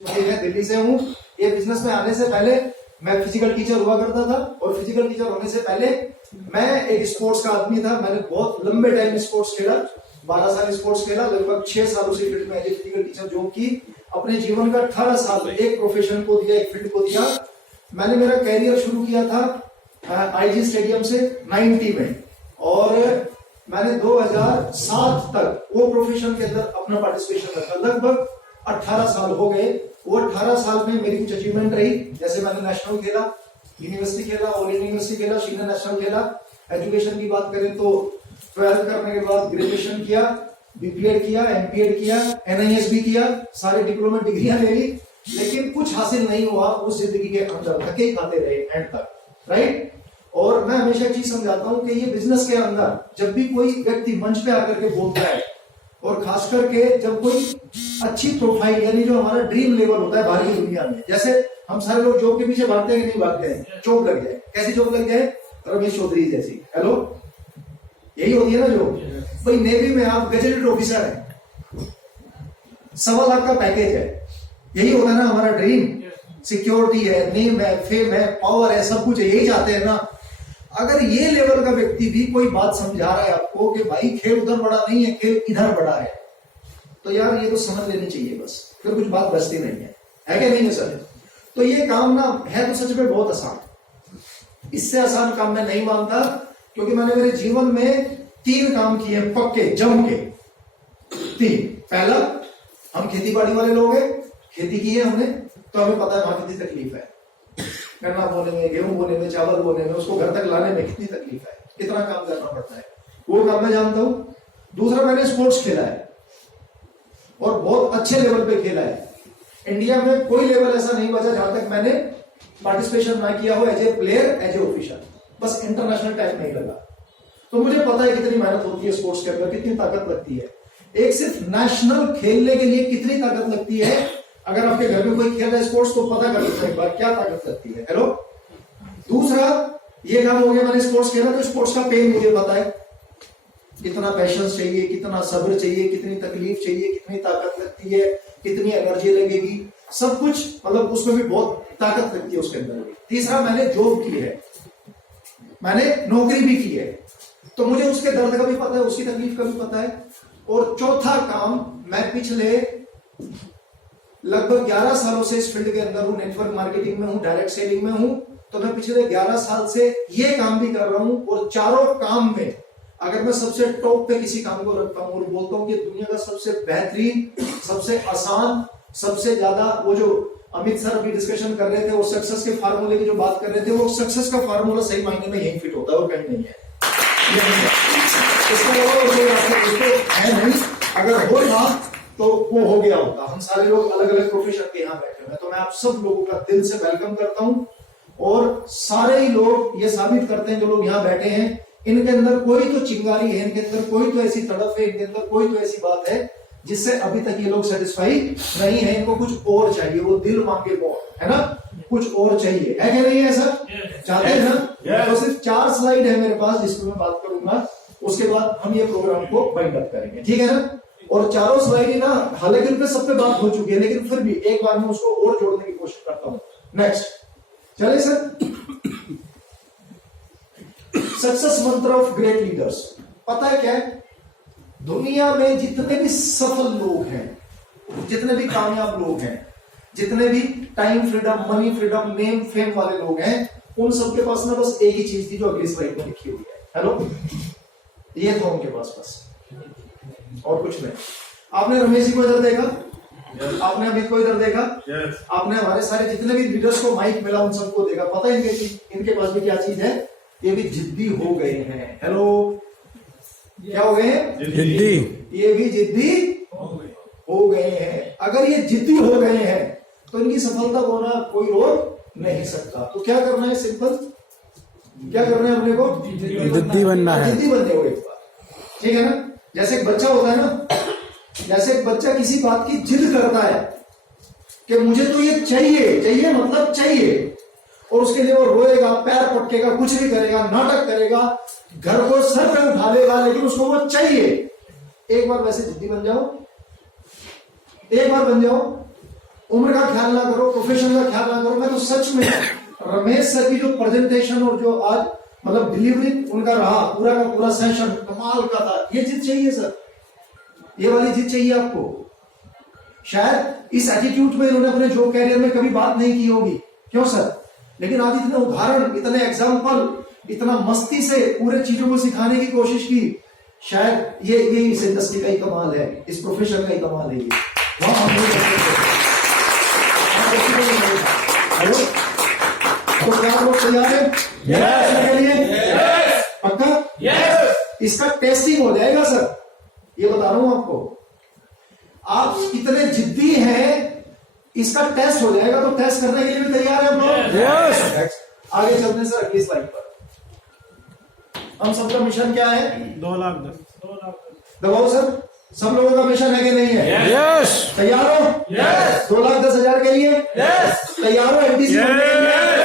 मैं दिल्ली से हूँ। ये बिजनेस में आने से पहले मैं फिजिकल टीचर हुआ करता था और फिजिकल टीचर होने से पहले मैं एक स्पोर्ट्स का आदमी था। मैंने बहुत लंबे टाइम स्पोर्ट्स खेला, 12 साल स्पोर्ट्स खेला, लगभग 6 सालों से फील्ड में as a physical teacher job की। अपने जीवन का 18 साल एक प्रोफेशन को दिया, एक फील्ड को दिया। मैंने मेरा कैरियर शुरू किया था आईजी स्टेडियम से 90 में और मैंने 2007 तक वो प्रोफेशन के अंदर अपना पार्टिसिपेशन रखा। लगभग 18 साल हो गए। वो 18 साल में मेरी कुछ अचीवमेंट रही, जैसे मैंने नेशनल खेला, यूनिवर्सिटी खेला, ऑल इंडिया यूनिवर्सिटी खेला, सीनियर नेशनल खेला। एजुकेशन की बात करें तो 12th करने के बाद ग्रेजुएशन किया, बीपीएड किया, एमपीएड किया, एनआईएस भी किया, सारे डिप्लोमा डिग्रियां ले ली, लेकिन कुछ हासिल नहीं हुआ उस जिंदगी के अंदर। धक्के खाते रहे एंड तक, राइट। और मैं हमेशा एक चीज समझाता हूं कि ये बिजनेस के अंदर जब भी कोई व्यक्ति मंच पे आकर के बोलता है और खास करके जब कोई अच्छी प्रोफाइल यानी जो हमारा ड्रीम लेवल होता है बाहर की दुनिया में, जैसे हम सारे लोग जॉब के पीछे भागते हैं कि नहीं भागते हैं, जॉब लग जाए। कैसी जॉब लग जाए? रमेश चौधरी जैसी। हेलो, यही होती है ना जॉब। भाई नेवी में आप गजेटेड ऑफिसर है, 1.25 लाख का पैकेज है, यही होता है ना हमारा ड्रीम। सिक्योरिटी है, नेम है, फेम है, पावर है, सब कुछ है, यही चाहते हैं ना। अगर ये लेवल का व्यक्ति भी कोई बात समझा रहा है आपको कि भाई खेल उधर बड़ा नहीं है, खेल इधर बड़ा है, तो यार ये तो समझ लेनी चाहिए बस, फिर कुछ बात बचती नहीं है कि नहीं है सर? तो ये काम ना है तो सच में बहुत आसान, इससे आसान काम मैं नहीं मानता, क्योंकि मैंने मेरे जीवन में 3 काम किए पक्के जम के। 3, पहला, हम खेती बाड़ी वाले लोग हैं, खेती की है हमने, तो हमें पता है वहां कितनी तकलीफ है, गन्ना बोने में, गेहूं बोने में, चावल बोने में, उसको घर तक लाने में कितनी तकलीफ है, कितना काम करना पड़ता है, वो काम मैं जानता हूं। दूसरा, मैंने स्पोर्ट्स खेला है और बहुत अच्छे लेवल पे खेला है। इंडिया में कोई लेवल ऐसा नहीं बचा जहां तक मैंने पार्टिसिपेशन ना किया हो as a player, as a officer, बस इंटरनेशनल टाइप नहीं लगा। तो मुझे पता है कितनी मेहनत होती है स्पोर्ट्स के अंदर, कितनी ताकत लगती है। एक सिर्फ नेशनल खेलने के लिए कितनी ताकत लगती है, अगर आपके घर में कोई खेल रहा है स्पोर्ट्स तो पता कर लो एक बार क्या ताकत लगती है। हेलो। दूसरा, ये काम हो गया मैंने स्पोर्ट्स खेला, तो स्पोर्ट्स का पेन मुझे पता है, कितना पैशन चाहिए, कितना सब्र चाहिए, कितनी तकलीफ चाहिए, कितनी ताकत लगती है, कितनी एनर्जी लगेगी, सब कुछ, मतलब उसमें भी बहुत ताकत लगती है उसके अंदर। तीसरा, मैंने जॉब की है, मैंने नौकरी भी की है, तो मुझे उसके दर्द का भी पता है, उसकी तकलीफ का भी पता है। और चौथा काम, मैं पिछले लगभग 11 सालों से इस फील्ड के अंदर हूं, नेटवर्क मार्केटिंग में हूं, डायरेक्ट सेलिंग में हूं, तो मैं पिछले 11 साल से ये काम भी कर रहा हूं। और चारों काम में अगर मैं सबसे टॉप पे किसी काम को रखता हूं और बोलता हूं कि दुनिया का सबसे बेहतरीन, सबसे आसान, सबसे ज्यादा, वो जो अमित सर अभी डिस्कशन कर रहे थे, वो सक्सेस के फार्मूले की जो बात कर रहे थे, वो सक्सेस का फार्मूला सही मायने में यही फिट होता है और कहीं नहीं है। इसका है नहीं, अगर होगा तो वो हो गया होगा। हम सारे लोग अलग अलग प्रोफेशन के यहाँ बैठे हुए हैं, तो मैं आप सब लोगों का दिल से वेलकम करता हूं। और सारे ही लोग ये साबित करते हैं, जो लोग यहाँ बैठे हैं, इनके अंदर कोई तो चिंगारी है, इनके अंदर कोई तो ऐसी तड़प है, इनके अंदर कोई तो ऐसी बात है जिससे अभी तक ये लोग सेटिस्फाई नहीं है, इनको कुछ और चाहिए, वो दिल मांगे और, है ना, कुछ और चाहिए, है कि नहीं है सर? चाहते हैं ना? तो सिर्फ 4 स्लाइड है मेरे पास जिसपे मैं बात करूंगा, उसके बाद हम ये प्रोग्राम को वाइंड अप करेंगे, ठीक है ना? और चारों स्लाइड ना, हालांकि उन पे सब पे बात हो चुकी है, लेकिन फिर भी एक बार मैं उसको और जोड़ने की कोशिश करता हूं। नेक्स्ट, चलिए सर। सक्सेस मंत्र ऑफ ग्रेट लीडर्स, पता है क्या है? दुनिया में जितने भी सफल लोग हैं, जितने भी कामयाब लोग हैं, जितने भी time freedom, money freedom, name fame वाले लोग हैं, उन सबके पास ना बस एक ही चीज थी जो अगली स्लाइड में लिखी हुई है। हेलो, ये था उनके पास, बस और कुछ नहीं। आपने रमेश जी को इधर देखा, आपने अमित को इधर देखा, आपने हमारे सारे जितने भी लीडर्स को माइक मिला उन सबको देखा। पता है इनके पास भी क्या चीज है? ये भी जिद्दी हो गए हैं। हेलो, क्या हो गए हैं? जिद्दी। ये भी जिद्दी हो गए हैं। अगर ये जिद्दी हो गए हैं तो इनकी सफलता होना कोई रोक नहीं सकता। तो क्या करना है? सिंपल, क्या करना है अपने को? जिद्दी बनना है, जिद्दी बनने हो एक बार, ठीक है ना? जैसे एक बच्चा होता है ना, जैसे एक बच्चा किसी बात की जिद करता है कि मुझे तो ये चाहिए, चाहिए मतलब चाहिए, और उसके लिए वो रोएगा, पैर पटकेगा, कुछ भी करेगा, नाटक करेगा, घर को सर पे उठा लेगा, लेकिन उसको वो चाहिए। एक बार वैसे जिद्दी बन जाओ, एक बार बन जाओ, उम्र का ख्याल ना करो, प्रोफेशन का ख्याल ना करो। मैं तो सच में रमेश सर की जो प्रेजेंटेशन और जो आज मतलब डिलीवरी उनका रहा पूरा का पूरा सेशन कमाल का था। ये जीत चाहिए सर, ये वाली जीत चाहिए आपको। शायद इस एटीट्यूड में इन्होंने अपने जॉब कैरियर में कभी बात नहीं की होगी, क्यों सर? लेकिन आज इतने उदाहरण, इतने एग्जाम्पल, इतना मस्ती से पूरे चीजों को सिखाने की कोशिश की। शायद ये इस इंडस्ट्री का ही कमाल है, इस प्रोफेशन का ही कमाल है। वहां हम नहीं कर सकते। तो क्या आप लोग तैयार हैं के लिए? पक्का? इसका टेस्टिंग हो जाएगा सर, ये बता रहा हूं आपको। आप कितने जिद्दी हैं, इसका टेस्ट हो जाएगा। तो टेस्ट करने के लिए भी तैयार है आप लोग? आगे चलते हैं सर अगली स्लाइड पर। हम सबका मिशन क्या है? 2,10,000 दबाओ सर, सब लोगों का मिशन है कि नहीं है? यस। तैयार हो? 2,10,000 के लिए तैयार हो? एमटीसी